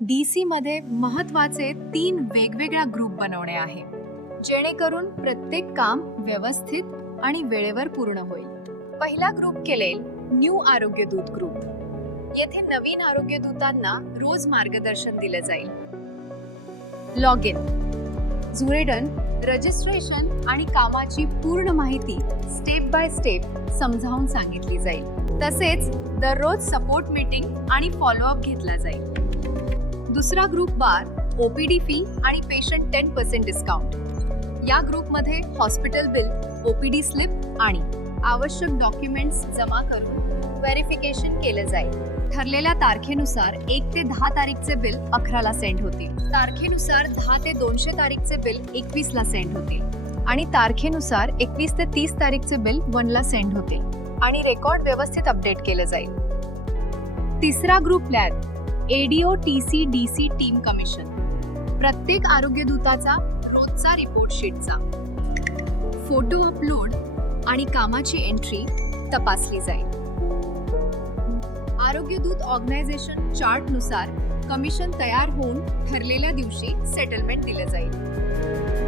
DC मध्ये महत्त्वाचे 3 वेगवेगळ्या ग्रुप बनवणे आहे, जेणेकरून प्रत्येक काम व्यवस्थित आणि वेळेवर पूर्ण होईल. पहिला ग्रुप केलेल न्यू आरोग्य दूत ग्रुप. येथे नवीन आरोग्य दूतांना रोज मार्गदर्शन दिले जाईल. लॉग इन, जुळेडण, रजिस्ट्रेशन आणि कामाची पूर्ण माहिती स्टेप बाय स्टेप समजावून सांगितली जाईल. तसेच दररोज सपोर्ट मीटिंग आणि फॉलोअप घेतला जाईल. दुसरा ग्रुप बार OPD फी आणि पेशंट 10% डिस्काउंट. या ग्रुपमध्ये हॉस्पिटल बिल, OPD स्लिप आणि आवश्यक डॉक्युमेंट्स जमा करून व्हेरिफिकेशन केले जाईल. ठरलेल्या तारखेनुसार 1 ते 10 तारीखचे बिल 11ला सेंड होतील. तारखेनुसार 10 ते 200 तारीखचे बिल 21ला सेंड होतील आणि तारखेनुसार 21 ते 30 तारीखचे बिल 1ला सेंड होतील आणि रेकॉर्ड व्यवस्थित अपडेट केले जाईल. तिसरा group lab ADO TC DC team commission. प्रत्येक आरोग्य दूताचा रोजचा रिपोर्ट शीटचा फोटो अपलोड आणि कामाची एंट्री तपासली जाईल. आरोग्य दूत ऑर्गनायझेशन चार्ट नुसार कमिशन तयार होऊन ठरलेल्या दिवशी सेटलमेंट दिले जाईल.